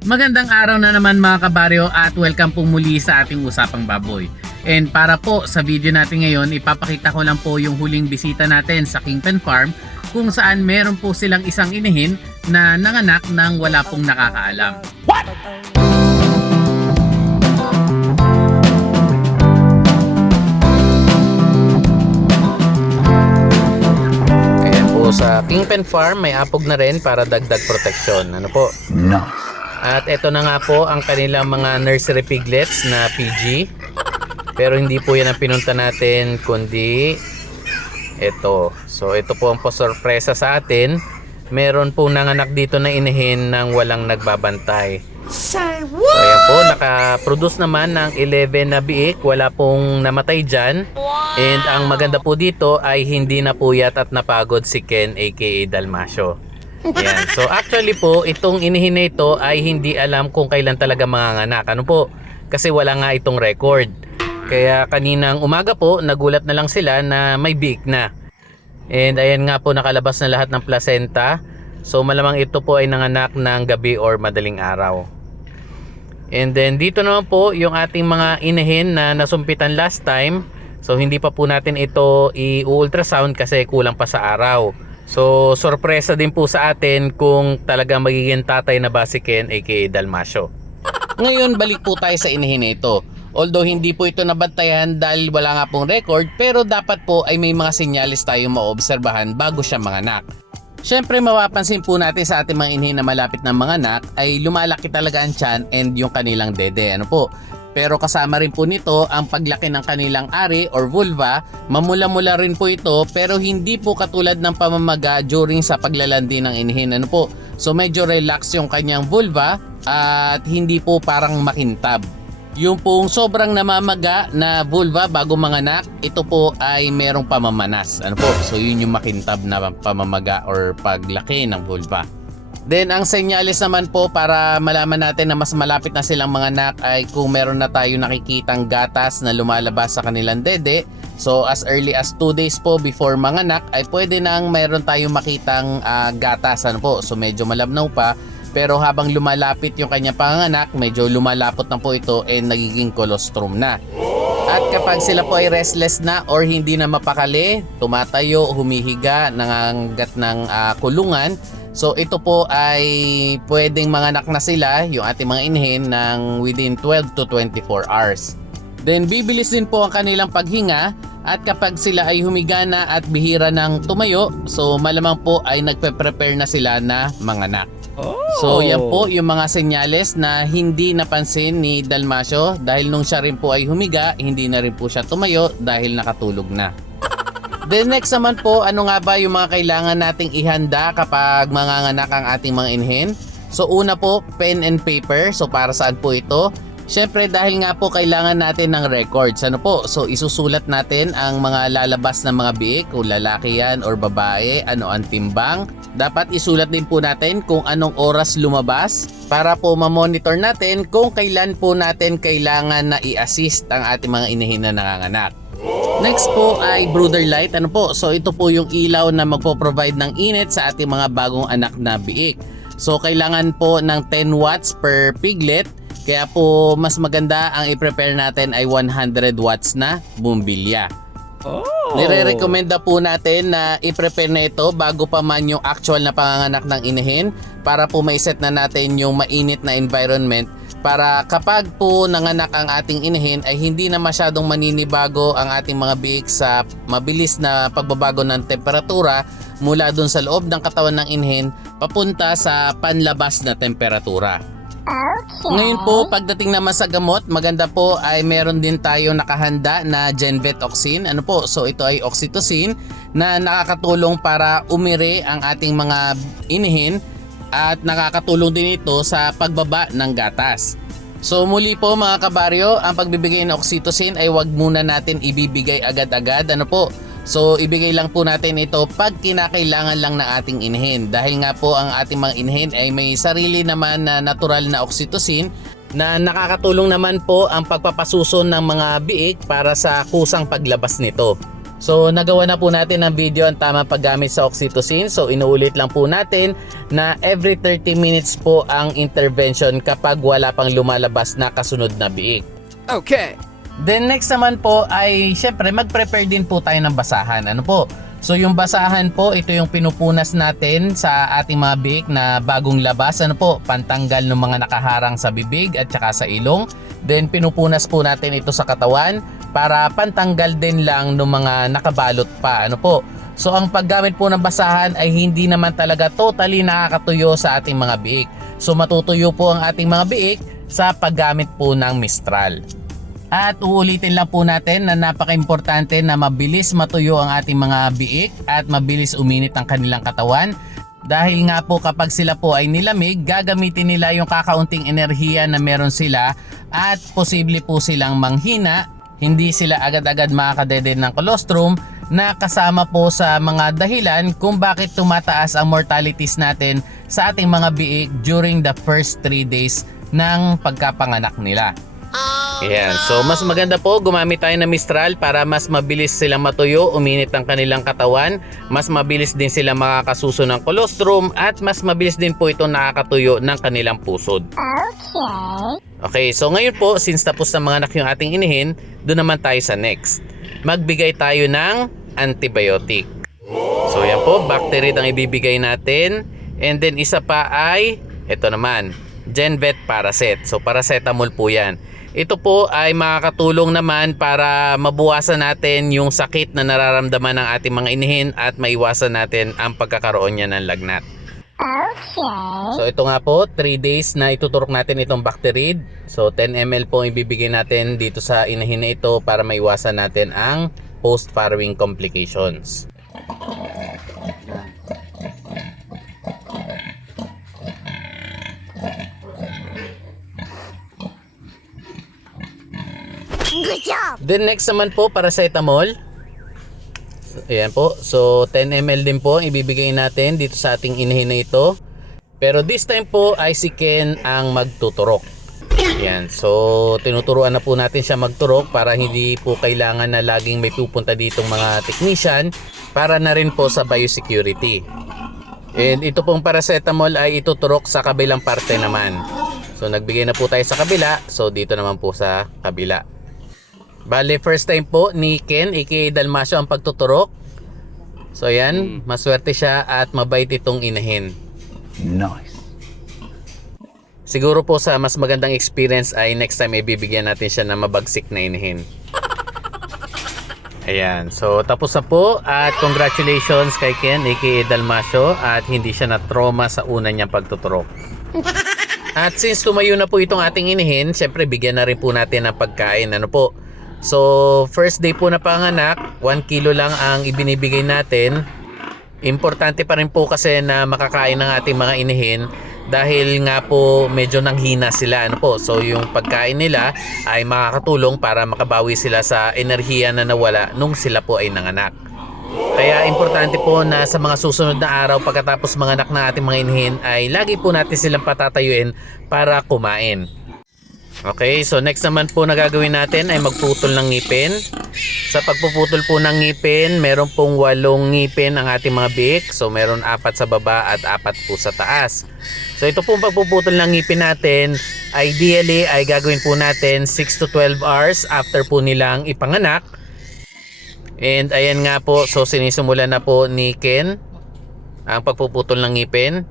Magandang araw na naman mga kabaryo at welcome po muli sa ating Usapang Baboy. And para po sa video natin ngayon, ipapakita ko lang po yung huling bisita natin sa Kingpen Farm kung saan meron po silang isang inihin na nanganak nang wala pong nakakaalam. Ayan po sa Kingpen Farm may apog na rin para dagdag protection. Ano po? No. At ito na nga po ang kanilang mga nursery piglets na PG. Pero hindi po yan ang pinunta natin kundi ito. So ito po ang pasorpresa sa atin. Meron po nanganak dito na inihin ng walang nagbabantay. So ayan po, nakaproduce naman ng 11 na biik. Wala pong namatay dyan. And ang maganda po dito ay hindi na puyat at napagod si Ken aka Dalmasyo. Yan. So actually po, itong inihin na ito ay hindi alam kung kailan talaga manganganak. Ano po? Kasi wala nga itong record. Kaya kaninang umaga po, nagulat na lang sila na may big na. And ayan nga po nakalabas na lahat ng placenta. So malamang ito po ay nanganak ng gabi or madaling araw. And then dito naman po yung ating mga inahin na nasumpitan last time. So hindi pa po natin ito i-ultrasound kasi kulang pa sa araw. So sorpresa din po sa atin kung talaga magiging tatay na ba si Ken aka Dalmasyo. Ngayon balik po tayo sa inihin ito. Although hindi po ito nabantayan dahil wala nga pong record pero dapat po ay may mga sinyalis tayo maobserbahan bago siya manganak. Siyempre mapapansin po natin sa ating mga inhin na malapit ng mga anak ay lumalaki talaga ang tiyan and yung kanilang dede. Ano po? Pero kasama rin po nito ang paglaki ng kanilang ari or vulva. Mamula-mula rin po ito pero hindi po katulad ng pamamaga during sa paglalandi ng inhin. Ano po? So medyo relax yung kanyang vulva at hindi po parang makintab. Yung pong sobrang namamaga na vulva bago manganak, ito po ay merong pamamanas. Ano po? So yun yung makintab na pamamaga or paglaki ng vulva. Then ang senyales naman po para malaman natin na mas malapit na silang mga anak ay kung meron na tayo nakikitang gatas na lumalabas sa kanilang dede. So as early as 2 days po before manganak ay pwede nang meron tayong makitang ah, gatas. Ano po? So medyo malabnaw pa. Pero habang lumalapit yung kanyang panganak, medyo lumalapot na po ito and nagiging colostrum na. At kapag sila po ay restless na or hindi na mapakali, tumatayo, humihiga, nangangat ng ah, kulungan, so ito po ay pwedeng manganak na sila, yung ating mga inhin, ng within 12 to 24 hours. Then bibilis din po ang kanilang paghinga at kapag sila ay humiga na at bihira ng tumayo, so malamang po ay nagpe-prepare na sila na manganak. So yan po yung mga senyales na hindi napansin ni Dalmasyo dahil nung siya rin po ay humiga, hindi na rin po siya tumayo dahil nakatulog na. Then next naman po, ano nga ba yung mga kailangan nating ihanda kapag manganganak ang ating mga inhen? So una po, pen and paper. So para saan po ito? Siyempre dahil nga po kailangan natin ng records. Ano po? So isusulat natin ang mga lalabas na mga biik, kung lalaki yan or babae, ano ang timbang. Dapat isulat din po natin kung anong oras lumabas para po ma-monitor natin kung kailan po natin kailangan na i-assist ang ating mga inahin na nanganganak. Next po ay brooder light. Ano po? So ito po yung ilaw na magpo-provide ng init sa ating mga bagong anak na biik. So kailangan po ng 10 watts per piglet. Kaya po mas maganda ang i-prepare natin ay 100 watts na bumbilya. Oh. Nire-recommenda po natin na i-prepare na ito bago pa man yung actual na panganganak ng inahin para po maiset na natin yung mainit na environment para kapag po nanganak ang ating inahin ay hindi na masyadong maninibago ang ating mga biik sa mabilis na pagbabago ng temperatura mula dun sa loob ng katawan ng inahin papunta sa panlabas na temperatura. Ngayon po, pagdating naman sa gamot, maganda po ay meron din tayo nakahanda na Genvet Oxin. Ano po? So ito ay oxytocin na nakakatulong para umire ang ating mga inihin at nakakatulong din ito sa pagbaba ng gatas. So muli po mga kabaryo, ang pagbibigay ng oxytocin ay wag muna natin ibibigay agad-agad. Ano po? So ibigay lang po natin ito pag kinakailangan lang ng ating inahin. Dahil nga po ang ating mga inahin ay may sarili naman na natural na oxytocin na nakakatulong naman po ang pagpapasuson ng mga biik para sa kusang paglabas nito. So nagawa na po natin ng video ang tamang paggamit sa oxytocin. So inuulit lang po natin na every 30 minutes po ang intervention kapag wala pang lumalabas na kasunod na biik. Okay. Then next naman po ay syempre mag-prepare din po tayo ng basahan. Ano po? So yung basahan po, ito yung pinupunas natin sa ating mga biik na bagong labas. Ano po? Pantanggal ng mga nakaharang sa bibig at saka sa ilong. Then pinupunas po natin ito sa katawan para pantanggal din lang ng mga nakabalot pa. Ano po? So ang paggamit po ng basahan ay hindi naman talaga totally nakakatuyo sa ating mga biik. So matutuyo po ang ating mga biik sa paggamit po ng Mistral. At uulitin lang po natin na napaka-importante na mabilis matuyo ang ating mga biik at mabilis uminit ang kanilang katawan. Dahil nga po kapag sila po ay nilamig, gagamitin nila yung kakaunting enerhiya na meron sila at posible po silang manghina. Hindi sila agad-agad makakadede ng colostrum na kasama po sa mga dahilan kung bakit tumataas ang mortalities natin sa ating mga biik during the first 3 days ng pagkapanganak nila. Ayan. So, mas maganda po gumamit tayo ng Mistral para mas mabilis silang matuyo, uminit ang kanilang katawan, mas mabilis din sila makakasuso ng colostrum at mas mabilis din po ito nakakatuyo ng kanilang pusod. Okay, so ngayon po, since tapos na mga anak yung ating inihin, doon naman tayo sa next. Magbigay tayo ng antibiotic. So yan po, bacterid ang ibibigay natin. And then isa pa ay, ito naman, Genvet Paracet. So paracetamol po yan. Ito po ay makakatulong naman para mabuwasan natin yung sakit na nararamdaman ng ating mga inihin at maiwasan natin ang pagkakaroon niya ng lagnat. So ito nga po, 3 days na ituturok natin itong Bacterid. So 10 ml po ibibigay natin dito sa inahin na ito para maiwasan natin ang post-farrowing complications. Good job! Then next naman po, paracetamol. Ayan po. So 10 ml din po ibibigay natin dito sa ating inahin na ito. Pero this time po ay si Ken ang magtuturok. Ayan. So tinuturuan na po natin siya magturok para hindi po kailangan na laging may pupunta ditong mga technician para na rin po sa biosecurity. And ito pong paracetamol ay ituturok sa kabilang parte naman. So nagbigay na po tayo sa kabila. So dito naman po sa kabila. Bale, first time po ni Ken, aka Dalmasio ang pagtuturok. So yan, maswerte siya at mabait itong inahin. Nice. Siguro po sa mas magandang experience ay next time ibibigyan natin siya ng mabagsik na inahin. Ayan, so tapos na po at congratulations kay Ken, aka Dalmasio at hindi siya na-trauma sa una niyang pagtuturok. At since tumayo na po itong ating inihin, syempre bigyan na rin po natin ng pagkain. Ano po? So, first day po na panganak, 1 kilo lang ang ibinibigay natin. Importante pa rin po kasi na makakain ng ating mga inihin dahil nga po medyo nanghina sila ano po. So yung pagkain nila ay makakatulong para makabawi sila sa enerhiya na nawala nung sila po ay nanganak. Kaya importante po na sa mga susunod na araw pagkatapos manganak ng ating mga inihin ay lagi po natin silang patatayuin para kumain. Okay, so next naman po na gagawin natin ay magputol ng ngipin. Sa pagpuputol po ng ngipin, meron pong walong ngipin ang ating mga biik. So meron apat sa baba at apat po sa taas. So ito pong pagpuputol ng ngipin natin, ideally ay gagawin po natin 6 to 12 hours after po nilang ipanganak. And ayan nga po, so sinisimula na po ni Ken ang pagpuputol ng ngipin.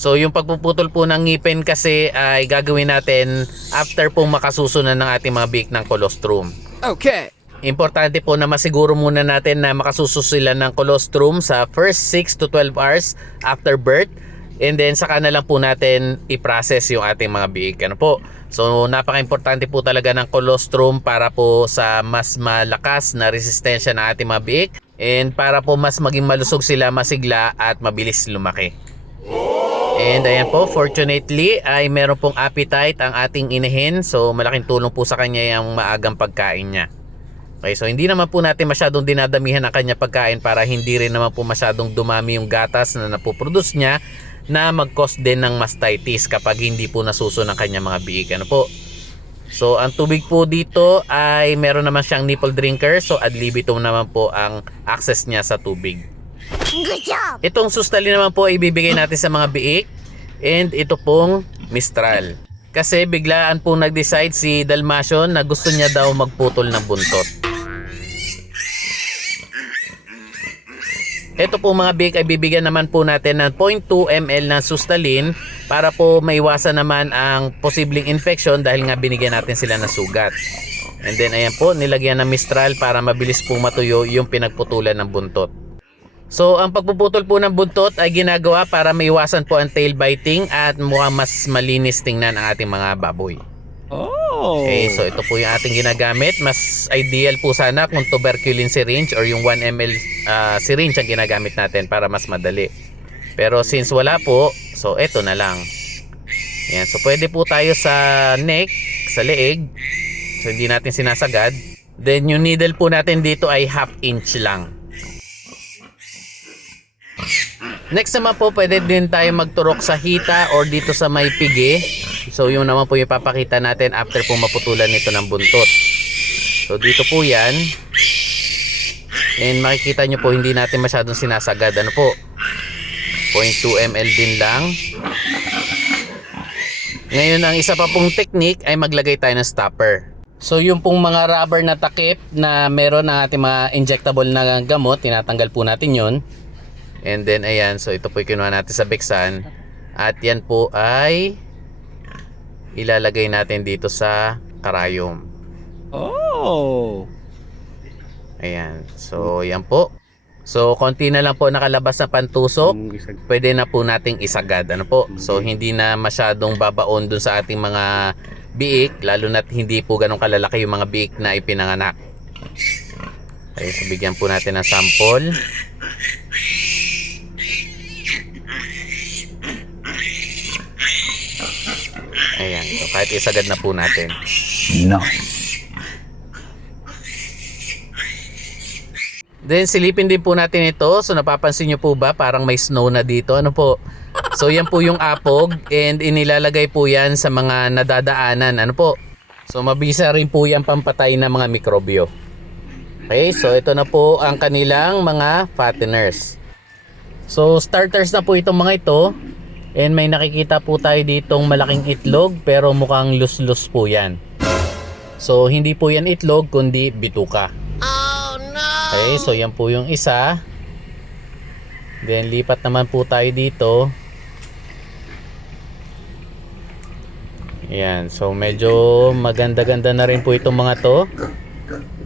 So yung pagpuputol po ng ngipin kasi ay gagawin natin after pong makasusunan ng ating mga biik ng colostrum. Okay. Importante po na masiguro muna natin na makasuso sila ng colostrum sa first 6 to 12 hours after birth. And then saka na lang po natin i-process yung ating mga biik. Ano po? So napaka-importante po talaga ng colostrum para po sa mas malakas na resistensya ng ating mga biik. And para po mas maging malusog sila, masigla at mabilis lumaki. And ayan po, fortunately ay meron pong appetite ang ating inahin. So malaking tulong po sa kanya yung maagang pagkain niya. Okay, so hindi naman po natin masyadong dinadamihan ang kanya pagkain para hindi rin naman po masyadong dumami yung gatas na napoproduce niya na mag-cause din ng mastitis kapag hindi po nasuso ng kanya mga biik. Ano po? So, ang tubig po dito ay meron naman siyang nipple drinker. So, ad libitum naman po ang access niya sa tubig. Good job! Itong sustali naman po ay ibibigay natin sa mga biik. And ito pong Mistral. Kasi biglaan po nag-decide si Dalmatian na gusto niya daw magputol ng buntot. Ito po mga biik ay bibigyan naman po natin ng 0.2 ml ng sustalin para po maiwasan naman ang posibleng infection dahil nga binigyan natin sila ng sugat. And then ayan po, nilagyan ng Mistral para mabilis po matuyo yung pinagputulan ng buntot. So, ang pagpuputol po ng buntot ay ginagawa para maiwasan po ang tail biting at mukhang mas malinis tingnan ang ating mga baboy. Oh. Okay, so ito po yung ating ginagamit. Mas ideal po sana kung tuberculin syringe or yung 1 ml ah, syringe ang ginagamit natin para mas madali. Pero since wala po, so ito na lang. Yan, so pwede po tayo sa neck, sa leeg. So hindi natin sinasagad. Then yung needle po natin dito ay half inch lang. Next naman po, pwede din tayo magturok sa hita or dito sa may pigi. So, yung naman po yung papakita natin after po maputulan nito ng buntot. So, dito po yan. And makikita nyo po, hindi natin masyadong sinasagad. Ano po? 0.2 ml din lang. Ngayon, ang isa pa pong technique ay maglagay tayo ng stopper. So, yung pong mga rubber na takip na meron ng ating mga injectable na gamot, tinatanggal po natin yon And then ayan, so ito po yung kinuha natin sa Bexan. At yan po ay ilalagay natin dito sa karayom. Oh. Ayan. So yan po. So konti na lang po nakalabas na pantusok. Pwede na po nating isagad. Ano po? So hindi na masyadong babaon dun sa ating mga biik. Lalo na't hindi po ganun kalalaki yung mga biik na ipinanganak. Okay, so bigyan po natin ng sample. Ayan. So kahit isagad na po natin. Nice. Then silipin din po natin ito. So napapansin nyo po ba parang may snow na dito? Ano po? So yan po yung apog and inilalagay po yan sa mga nadadaanan. Ano po? So mabisa rin po yan pampatay ng mga mikrobyo. Okay, so ito na po ang kanilang mga fatteners. So starters na po itong mga ito. And may nakikita po tayo ditong malaking itlog pero mukhang lus-lus po yan. So hindi po yan itlog kundi bituka. Okay, so yan po yung isa. Then lipat naman po tayo dito. Ayan, so medyo maganda-ganda na rin po itong mga to.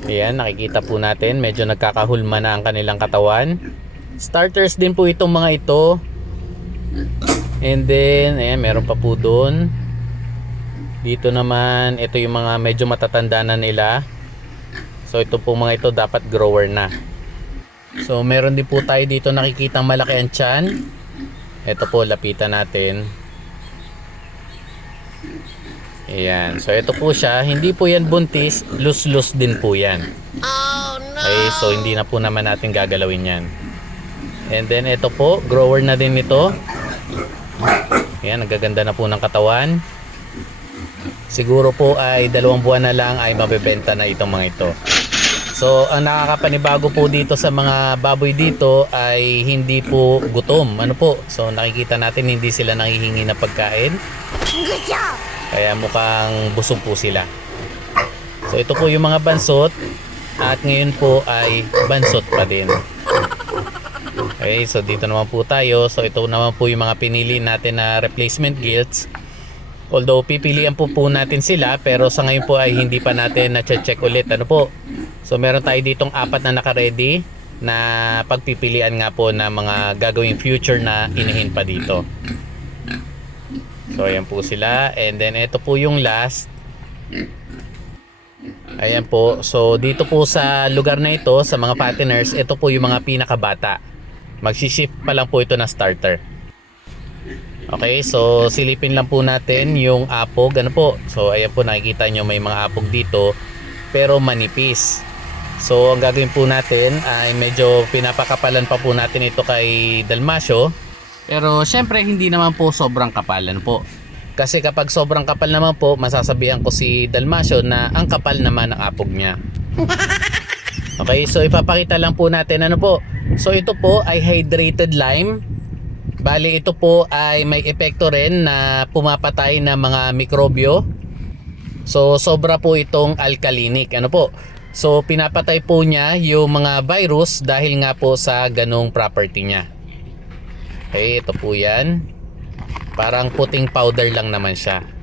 Ayan, nakikita po natin, medyo nagkakahulma na ang kanilang katawan. Starters din po itong mga ito. And then, ayan, meron pa po doon. Dito naman, ito yung mga medyo matatanda na nila. So ito po mga ito dapat grower na. So meron din po tayo dito nakikita malaki ang tiyan. Ito po lapitan natin. Ayan. So ito po siya. Hindi po yan buntis. Lus-lus din po yan. Okay. So hindi na po naman natin gagalawin yan. And then ito po. Grower na din ito. Ayan. Nagaganda na po ng katawan. Siguro po ay dalawang buwan na lang ay mabebenta na itong mga ito. So, ang nakakapanibago po dito sa mga baboy dito ay hindi po gutom. Ano po? So, nakikita natin hindi sila nangihingi na pagkain. Kaya mukhang busog po sila. So, ito po yung mga bansot. At ngayon po ay bansot pa din. Okay, so dito naman po tayo. So, ito naman po yung mga pinili natin na replacement gilts. Although pipilian po po natin sila pero sa ngayon po ay hindi pa natin na-check ulit ano po. So meron tayo ditong apat na naka-ready na pagpipilian nga po na mga gagawing future na inahin pa dito. So ayan po sila and then ito po yung last. Ayan po. So dito po sa lugar na ito sa mga patiners, ito po yung mga pinakabata. Magsi-shift pa lang po ito na starter. Okay, so silipin lang po natin yung apog. Ano po? So ayan po nakikita nyo may mga apog dito pero manipis. So ang gagawin po natin ay medyo pinapakapalan pa po natin ito kay Dalmasyo. Pero syempre hindi naman po sobrang kapal. Ano po? Kasi kapag sobrang kapal naman po, masasabihan ko si Dalmasyo na ang kapal naman ng apog niya. Okay, so ipapakita lang po natin ano po. So ito po ay hydrated lime. Bali ito po ay may epekto rin na pumapatay ng mga mikrobyo. So sobra po itong alkalinic. Ano po? So pinapatay po niya yung mga virus dahil nga po sa ganong property niya. Okay, ito po yan. Parang puting powder lang naman siya.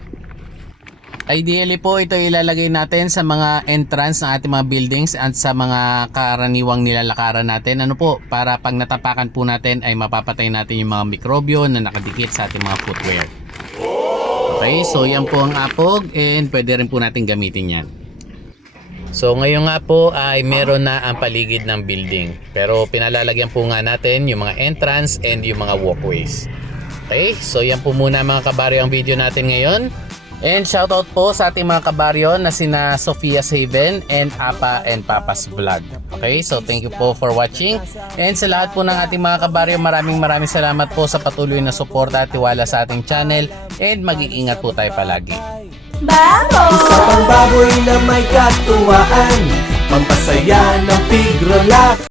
Ideally po ito ilalagay natin sa mga entrance ng ating mga buildings at sa mga karaniwang nilalakaran natin. Ano po, para pag natapakan po natin ay mapapatay natin yung mga mikrobyo na nakadikit sa ating mga footwear. Okay, so yan po ang apog and pwede rin po natin gamitin yan. So ngayon nga po ay meron na ang paligid ng building. Pero pinalalagyan po nga natin yung mga entrance and yung mga walkways. Okay, so yan po muna mga kabaryo ang video natin ngayon. And shoutout po sa ating mga kabaryo na sina Sofia Haven and Apa and Papa's Vlog. Okay, so thank you po for watching. And sa lahat po ng ating mga kabaryo, maraming maraming salamat po sa patuloy na suporta at tiwala sa ating channel. And mag-iingat po tayo palagi. Isa pang baboy na may katuwaan Pampasaya ng pigrolak